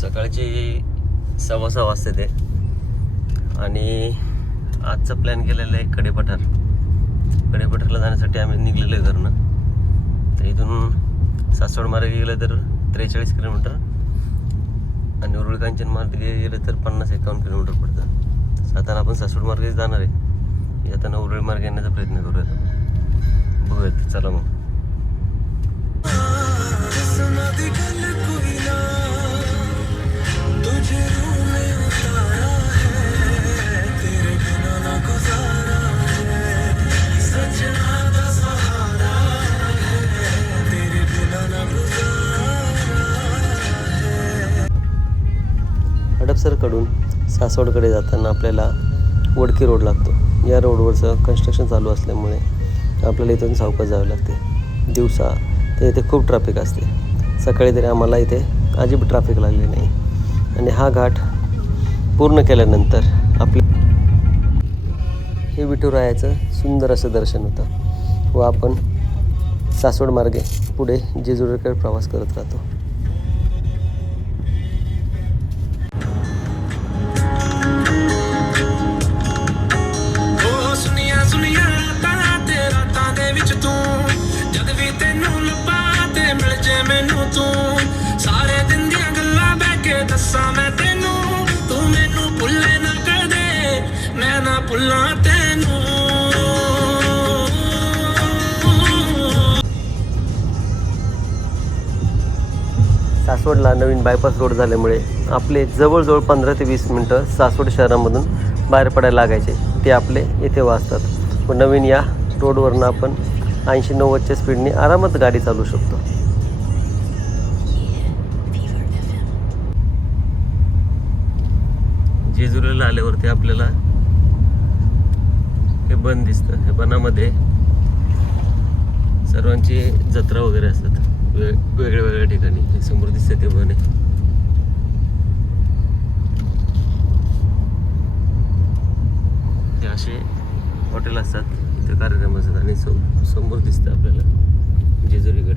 सकाळची सव्वा सहा वाजते ते. आणि आजचा प्लॅन केलेला आहे कडेपठार. कडेपठारला जाण्यासाठी आम्ही निघलेलो आहे घरनं. तर इथून सासवड मार्गे गेलं तर त्रेचाळीस किलोमीटर. आणि उरुळ कांचन मार्गे गेलं तर पन्नास एकावन्न किलोमीटर पडतं. सातारा आपण सासवड मार्गे जाणार आहे. येताना उरुळ मार्गे येण्याचा प्रयत्न करूयात. बघूयात चला मग. सासवडकडे जाताना आपल्याला वडकी रोड लागतो. या रोडवरचं कन्स्ट्रक्शन चालू असल्यामुळे आपल्याला इथून सावकाश जावे लागते. दिवसा तर इथे खूप ट्रॅफिक असते. सकाळी तरी आम्हाला इथे अजिबात ट्रॅफिक लागली नाही. आणि हा घाट पूर्ण केल्यानंतर आपले हे विठुरायाचं सुंदर असं दर्शन होतं. व आपण सासवड मार्गे पुढे जेजुरीकडे प्रवास करत राहतो. सासवडला नवीन बायपास रोड झाल्यामुळे आपले जवळजवळ पंधरा ते वीस मिनटं सासवड शहरामधून बाहेर पडायला लागायचे. ते आपले येथे वाचतात. व नवीन या रोडवरनं आपण ऐंशी नव्वदच्या स्पीडने आरामात गाडी चालवू शकतो. जेजुरीला आल्यावरती आपल्याला हे बन दिसतं. हे बनामध्ये सर्वांची जत्रा वगैरे असतात. वेगळ्या वेगळ्या ठिकाणी हे समोर दिसते ते बन आहे. हे असे हॉटेल असतात इथे कार्यक्रम असतात आणि सम समोर दिसतं आपल्याला जेजुरीगड.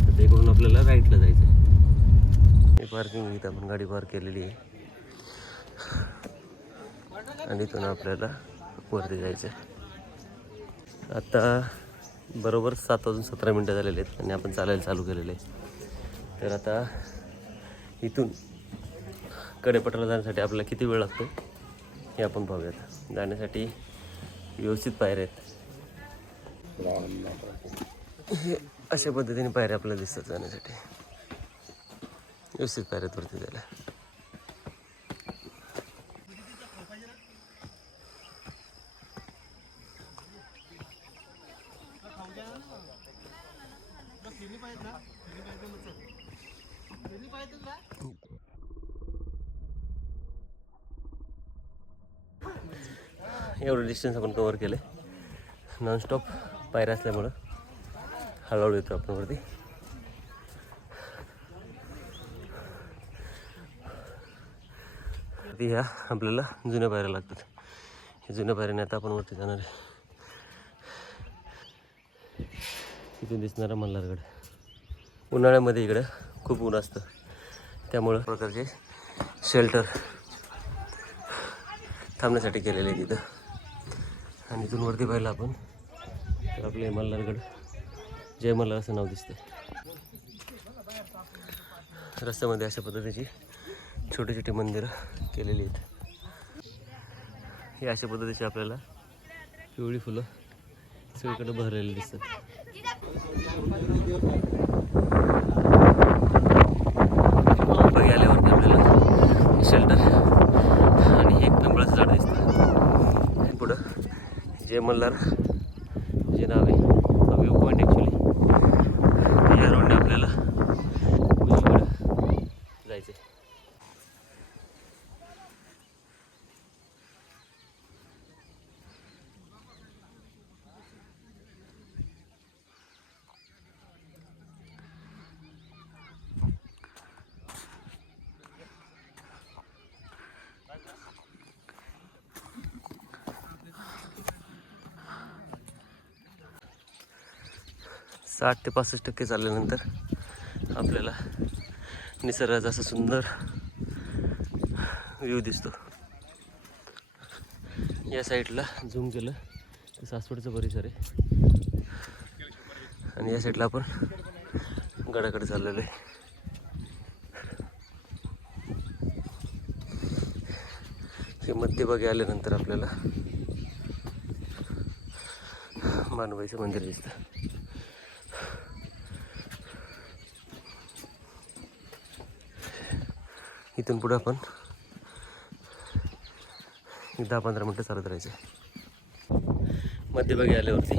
तर ते करून आपल्याला राईटला जायचं आहे पार्किंग इथं आपण गाडी पार्क केलेली आहे. आणि इथून आपल्याला वरती जायचं आहे आता बरोबर सात वाजून सतरा मिनटं झालेले आहेत आणि आपण चालायला चालू केलेले आहे. तर आता इथून कडेपटाला जाण्यासाठी आपल्याला किती वेळ लागतो हे आपण पाहूयात. जाण्यासाठी व्यवस्थित पायऱ्या आहेत. हे अशा पद्धतीने पायऱ्या आपल्याला दिसतात जाण्यासाठी. व्यवस्थित पायऱ्यात वरती जायला. एवढं डिस्टन्स आपण कवर केलं आहे नॉनस्टॉप पायऱ्या असल्यामुळं हळूहळू येतो आपण वरती. ह्या आपल्याला जुन्या पायऱ्या लागतात. हे जुन्या पायऱ्याने आता आपण वरती जाणार आहे. तिथून दिसणारा मल्हारगड. उन्हाळ्यामध्ये इकडं खूप ऊन असतं. त्यामुळं प्रकारचे शेल्टर थांबण्यासाठी केलेले आहे तिथं आणि इथून वरती पाहिलं आपण तर आपले मल्हारगड जय मल्हार असं नाव दिसतं रस्त्यामध्ये अशा पद्धतीची छोटी छोटी मंदिरं केलेली आहेत. हे अशा पद्धतीची आपल्याला पिवळी फुलं सगळीकडे भरलेली दिसतात बघ आल्यावरती आपल्याला शेल्टर आणि हे पिंपळाचं झाड दिसतं. पुढं जे मल्हार जे नाव आहे हा व्ह्यू पॉईंट ॲक्च्युली या रोडने आपल्याला उजवीकडं जायचं आहे साठ ते पासष्ट टक्के चालल्यानंतर आपल्याला निसर्गाचा असा सुंदर व्ह्यू दिसतो. या साईडला झूम केलं तर सासवडचं परिसर आहे. आणि या साईडला आपण गडाकडे चाललेलो आहे. हे मध्यभागी आल्यानंतर आपल्याला मानवाईचं मंदिर दिसतं. इथून पुढं आपण एक दहा पंधरा मिनटं चालत राहायचं. मध्यभागी आल्यावरती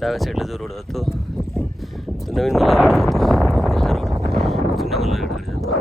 डाव्या साईडला जो रोड होतो तो नवीन मल्हारगड जातो आणि हा रोड जुन्या मल्हारगडकडे जातो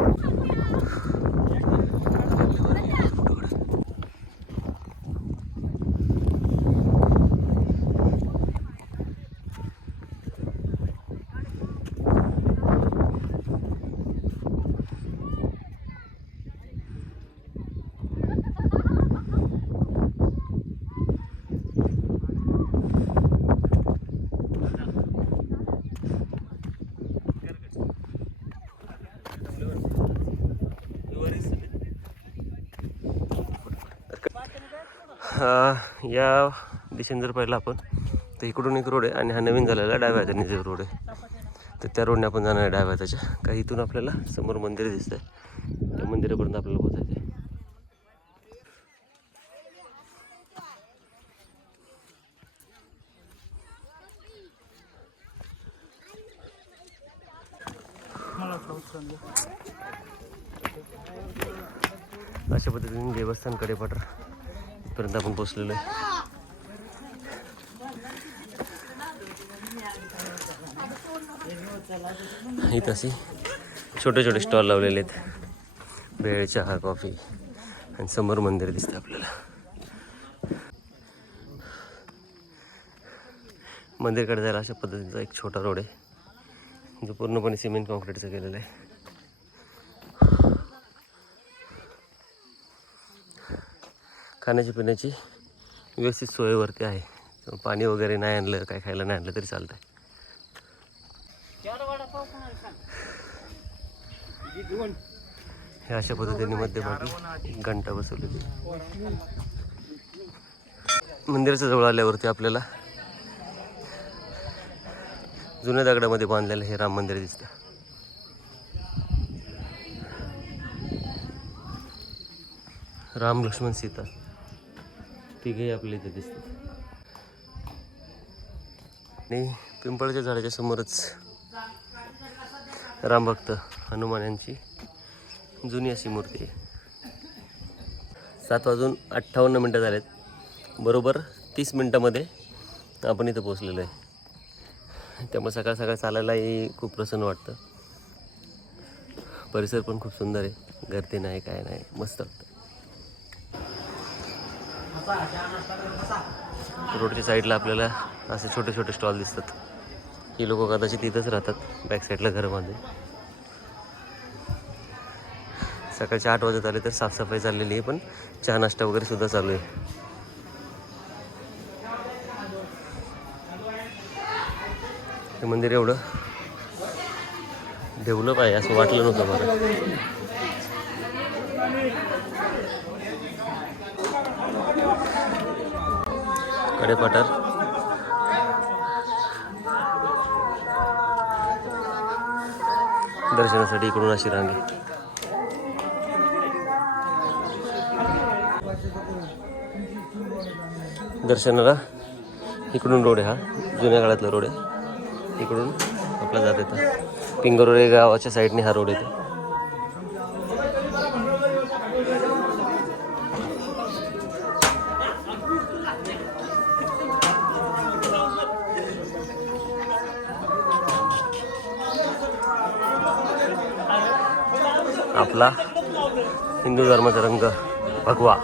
हा, या दिशेने जर पाहिलं आपण तर इकडून एक रोड आहे आणि हा नवीन झालेला डाव्या हाताने जो रोड आहे तर त्या रोडने आपण जाणार आहे डाव्या हाताच्या. काही इथून आपल्याला समोर मंदिर दिसत आहे त्या मंदिरापर्यंत आपल्याला पोचायचं आहे अशा पद्धतीने देवस्थान कडेपठार इथपर्यंत आपण पोचलेलो आहे. इथं असे छोटे छोटे स्टॉल लावलेले आहेत. भेळ चहा कॉफी. आणि समोर मंदिर दिसतं आपल्याला. मंदिरकडे जायला अशा पद्धतीचा एक छोटा रोड आहे. जो पूर्णपणे सिमेंट कॉन्क्रीटचा केलेला आहे. खाण्याची पिण्याची व्यवस्थित सोयवरती आहे. पाणी वगैरे नाही आणलं काय खायला नाही आणलं तरी चालतंय. हे अशा पद्धतीने मध्यभागी घंटा बसवलेली मंदिराच्या जवळ आल्यावरती आपल्याला जुन्या दगडामध्ये बांधलेलं हे राम मंदिर दिसतं. राम लक्ष्मण सीता. तिघेही आपल्या इथे दिसतात. आणि पिंपळाच्या झाडाच्या समोरच रामभक्त हनुमान यांची जुनी अशी मूर्ती आहे. सात वाजून अठ्ठावन्न मिनटं झालेत. बरोबर तीस मिनटामध्ये आपण इथं पोचलेलो आहे. त्यामुळे सकाळ सकाळ चालायलाही खूप प्रसन्न वाटतं. परिसर पण खूप सुंदर आहे. गर्दी नाही काय नाही. मस्त वाटतं. रोडच्या साईडला आपल्याला असे छोटे छोटे स्टॉल दिसतात. ही लोक कदाचित तिथंच राहतात बॅक साईडला घरामध्ये. सकाळच्या सकाळचे आठ वाजत आले तर साफसफाई चाललेली आहे पण चहा नाश्ता वगैरे सुद्धा चालू आहे. हे मंदिर एवढं डेव्हलप आहे असं वाटलं नव्हतं मला. कडेपठार दर्शनासाठी इकडून अशी रांगे. दर्शनाला इकडून रोड आहे हा जुन्या काळातला रोड आहे. इकडून आपला जात येतं. पिंगरोरे गावाच्या साईडने हा रोड येतो. आपला हिंदू धर्माचा रंग भगवा.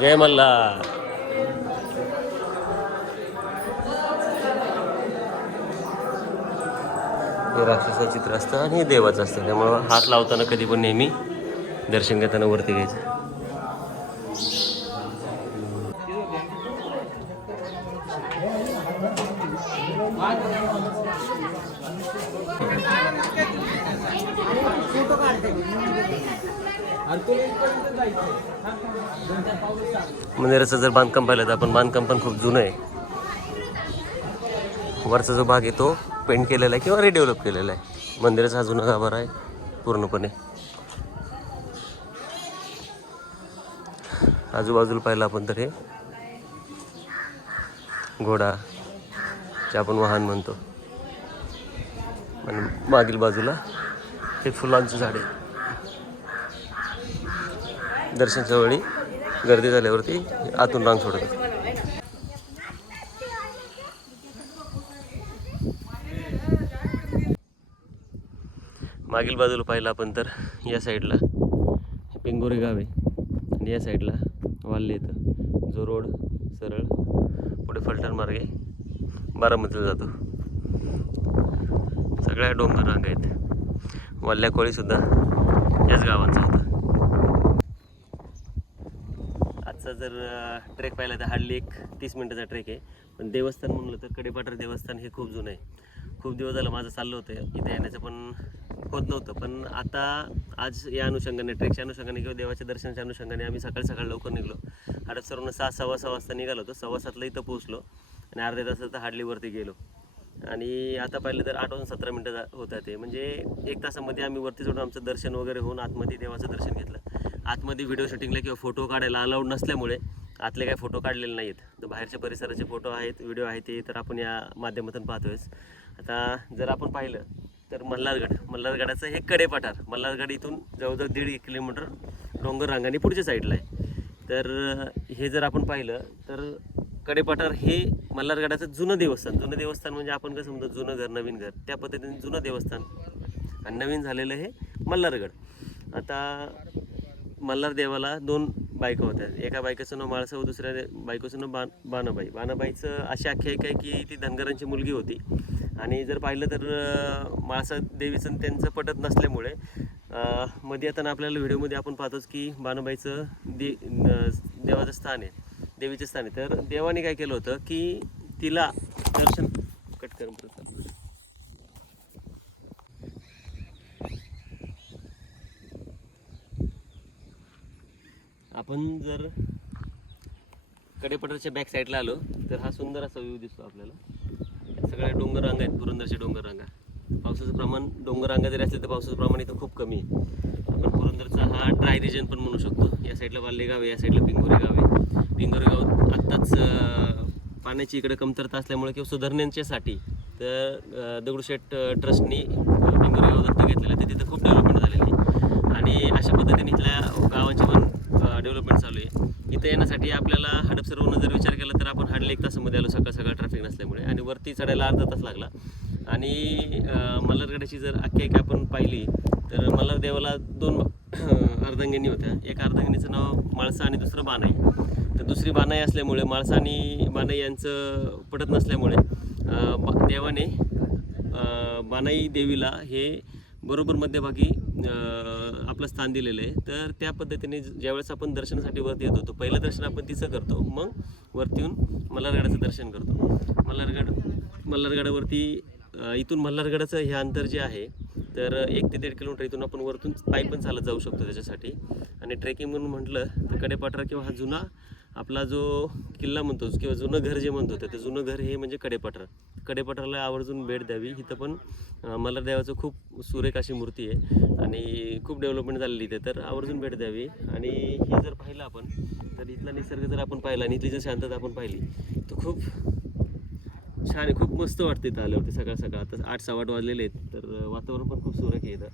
जय मल्ला हे राक्षसाचं चित्र असतं आणि हे देवाचं असतं त्यामुळं हात लावताना कधी पण नेहमी दर्शन घेताना वरती घ्यायचं. मंदिराचं जर बांधकाम पाहिलं तर आपण बांधकाम पण खूप जुनं आहे. वरचा जो भाग आहे तो पेंट केलेला आहे किंवा रिडेव्हलप केलेला आहे. मंदिराचा हा जुना गाभारा आहे पूर्णपणे. आजूबाजूला पाहिलं आपण तर हे घोडा जे आपण वाहन म्हणतो. आणि मागील बाजूला हे फुलांचं झाड आहे. दर्शनच्या वेळी गर्दी झाल्यावरती आतून रांग सोडत मागील बाजूला पाहिलं आपण तर या साईडला हे पिंगोरी गाव आहे. आणि या साईडला वाल्ले येतं जो रोड सरळ पुढे फलटण मार्गे बारामतीला जातो. सगळ्या डोंगर रांगा आहेत. वाल्ल्या कोळीसुद्धा याच गावांचा होता. तर ट्रेक पाहिला तर हार्डली एक तीस मिनटाचा ट्रेक आहे. पण देवस्थान म्हणलं तर कडेपाटर देवस्थान हे खूप जुनं आहे. खूप दिवस झालं माझं चाललं होतं. इथे येण्याचं पण होत नव्हतं. पण आता आज या अनुषंगाने ट्रेकच्या अनुषंगाने किंवा देवाच्या दर्शनाच्या अनुषंगाने आम्ही सकाळी सकाळी लवकर निघलो. हडपसरून सहा सव्वा सहा वाजता निघालो होतो. सव्वा सातला इथं पोहोचलो आणि अर्ध्या तासात तर गेलो. आणि आता पाहिलं तर आठ वाजून सतरा मिनटं जा- होतात ते. म्हणजे एक तासामध्ये आम्ही वरती चढून आमचं दर्शन वगैरे होऊन आतमध्ये देवाचं दर्शन घेतलं. आतमध्ये व्हिडिओ शूटिंगला किंवा फोटो काढायला अलाउड नसल्यामुळे आतले काही फोटो काढलेले नाहीत तर बाहेरच्या परिसराचे फोटो आहेत व्हिडिओ आहेत ते तर आपण या माध्यमातून पाहतोयच. आता जर आपण पाहिलं तर मल्हारगड मल्हारगडाचं हे कडेपठार. मल्हारगड इथून जवळजवळ दीड एक किलोमीटर डोंगर रांगाने पुढच्या साईडला आहे. तर हे जर आपण पाहिलं तर कडेपठार हे मल्हारगडाचं जुनं देवस्थान. जुनं देवस्थान म्हणजे आपण कसं म्हणतो जुनं घर नवीन घर. त्या पद्धतीने जुनं देवस्थान. आणि नवीन झालेलं हे मल्हारगड. आता मल्हार देवाला दोन बायका होत्या. एका बायकोचं नाव माळसा व दुसऱ्या बायकोचं नाव बान बाणाबाई. बाणाबाईचं अशी आख्यायिका आहे की ती धनगरांची मुलगी होती. आणि जर पाहिलं तर माळसा देवीचं त्यांचं पटत नसल्यामुळे मध्ये आता आपल्याला व्हिडिओमध्ये आपण पाहतोच की बाणाबाईचं दे देवाचं स्थान आहे. देवीचं स्थान आहे. तर देवाने काय केलं होतं की तिला दर्शन कट कर परत. आपण जर कडेपठारच्या बॅक साईडला आलो तर हा सुंदर असा व्ह्यू दिसतो आपल्याला. सगळ्या डोंगर रांगा आहेत पुरंदरच्या डोंगर रांगा पावसाचं प्रमाण डोंगर रांगा जरी असेल तर पावसाचं प्रमाण इथं खूप कमी आहे. आपण पुरंदरचा हा ड्राय रिजन पण म्हणू शकतो. या साईडला वाल्ले गाव आहे या साईडला पिंगोरे गाव आहे. पिंगोरे गाव आत्ताच पाण्याची इकडे कमतरता असल्यामुळे किंवा सुधारण्यांच्यासाठी तर दगडूशेठ ट्रस्टनी पिंगोरे गाव दत्तक घेतलेलं आहे. तर तिथं खूप डेव्हलपमेंट झालेली आणि अशा पद्धतीने इथल्या गावांची पण डेव्हलपमेंट चालू आहे. इथं येण्यासाठी आपल्याला हडपसरवरून जर विचार केला तर आपण हार्डली एक तासामध्ये आलो सकाळ सकाळ ट्रॅफिक नसल्यामुळे. आणि वरती चढायला अर्धा तास लागला. आणि अं, मल्हारगडाची जर आख्यायिका आपण पाहिली तर मल्हार देवाला दोन अर्धांगिनी होत्या. एक अर्धांगिनीचं नाव माळसा आणि दुसरं बाणाई तर दुसरी बाणाई असल्यामुळे माळसा आणि बाणाई यांचं पटत नसल्यामुळे देवाने अं, बानाई देवीला हे बरोबर मध्यभागी आपलं स्थान दिलेलं आहे. तर त्या पद्धतीने ज्यावेळेस आपण दर्शनासाठी वरती येतो होतो पहिलं दर्शन आपण तिचं करतो. मग वरती येऊन मल्हारगडाचं दर्शन करतो. मल्हारगड मल्हारगडावरती इथून मल्हारगडाचं हे अंतर जे आहे तर एक ते दीड किलोमीटर इथून आपण वरतून पायी पण चालत जाऊ शकतो त्याच्यासाठी. आणि ट्रेकिंग म्हणून म्हटलं तर कडेपाठरा किंवा हा जुना आपला जो किल्ला म्हणतो किंवा जुनं घर जे म्हणतो तर ते जुनं घर हे म्हणजे कडेपाठरा कडेपठाराला आवर्जून भेट द्यावी. इथं पण मला मल्हार देवाचं खूप सुरेख अशी मूर्ती आहे. आणि खूप डेव्हलपमेंट झालेली इथे तर आवर्जून भेट द्यावी. आणि हे जर पाहिलं आपण तर इथला निसर्ग जर आपण पाहिला आणि इथली जर शांतता आपण पाहिली तर खूप छान आहे. खूप मस्त वाटते इथं आल्यावरती सकाळ सकाळ. आता आठ सहा आठ वाजलेले आहेत तर वातावरण पण खूप सुरेख आहे इथं.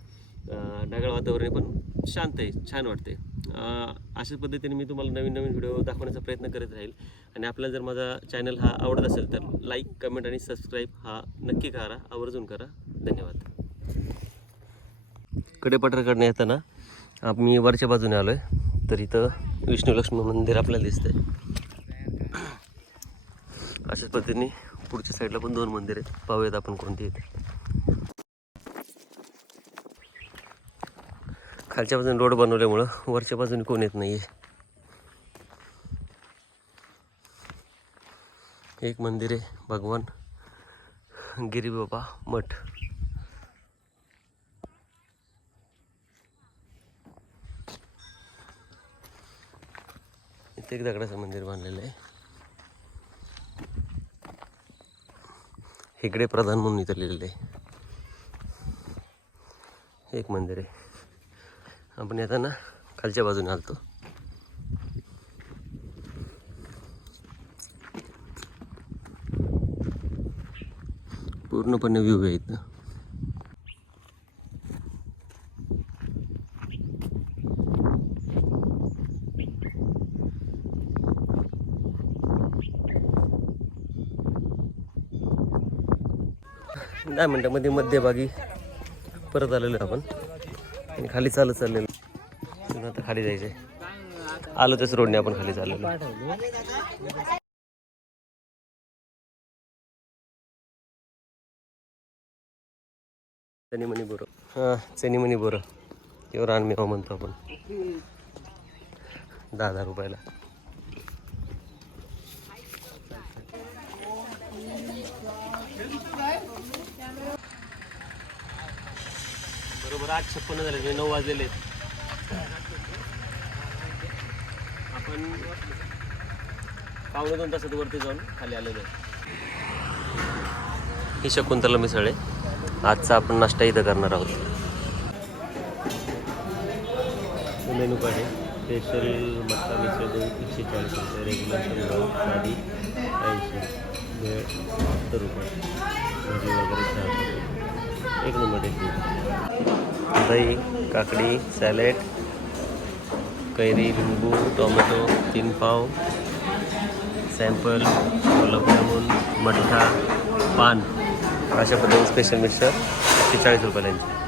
ढगाळ वातावरण पण शांत आहे छान वाटते अं, अशाच पद्धतीने मी तुम्हाला नवीन नवीन व्हिडिओ दाखवण्याचा प्रयत्न करत राहील. आणि आपल्याला जर माझा चॅनल हा आवडत असेल तर लाईक कमेंट आणि सबस्क्राईब हा नक्की करा आवर्जून करा. धन्यवाद. कडेपठारकडनं येताना आम्ही वरच्या बाजूने आलो आहे तर इथं विष्णू लक्ष्मी मंदिर आपल्याला दिसतंय. अशाच पद्धतीने पुढच्या साईडला पण दोन मंदिर आहेत. पाहूयात आपण कोणती येते खालच्या बाजूने रोड बनवल्यामुळं वरच्या बाजूने कोण येत नाही आहे एक मंदिर आहे भगवान गिरीबाबा मठ. इथे एक दगडाचं मंदिर बांधलेलं आहे. इकडे प्रधान म्हणून इथं लिहिलेलं आहे. एक मंदिर आहे. आपण येताना खालच्या बाजूने आलतो. पूर्णपणे व्ह्यू आहे इथं. दहा मिनटामध्ये मध्यभागी परत आलेलो आपण. आणि खाली चालत चाललेलो. आता खाली जायचं आहे आलो त्याच रोडने आपण खाली चाललेलो. चनीमणी बोरं. हां चनीमणी बोरं. किंवा रानमेवा म्हणतो आपण. दहा हजार रुपयाला. बरोबर आठ छप्पन्न झाले म्हणजे नऊ वाजलेले. आपण पावणे दोन तासात वरती जाऊन खाली आलेलो आहे. ही शकुंतला मिसळ आहे. आजचा आपण नाश्ता इथं करणार आहोत. मेनू कार्ड आहे? स्पेशल मटका मिसळ दोन एकशे चाळीस रुपये. रेग्युलर शंभर साधी ऐंशी. भेळ सत्तर रुपये. भाजी वगैरे सहा रुपये. एक नंबर आहे दही काकडी सॅलेड कैरी लिंबू टोमॅटो तीन पाव सॅम्पल गुलाबजामुन मठ्ठा पान. अशा पद्धतीने स्पेशल मिक्सर एकशे चाळीस रुपयाला आहे.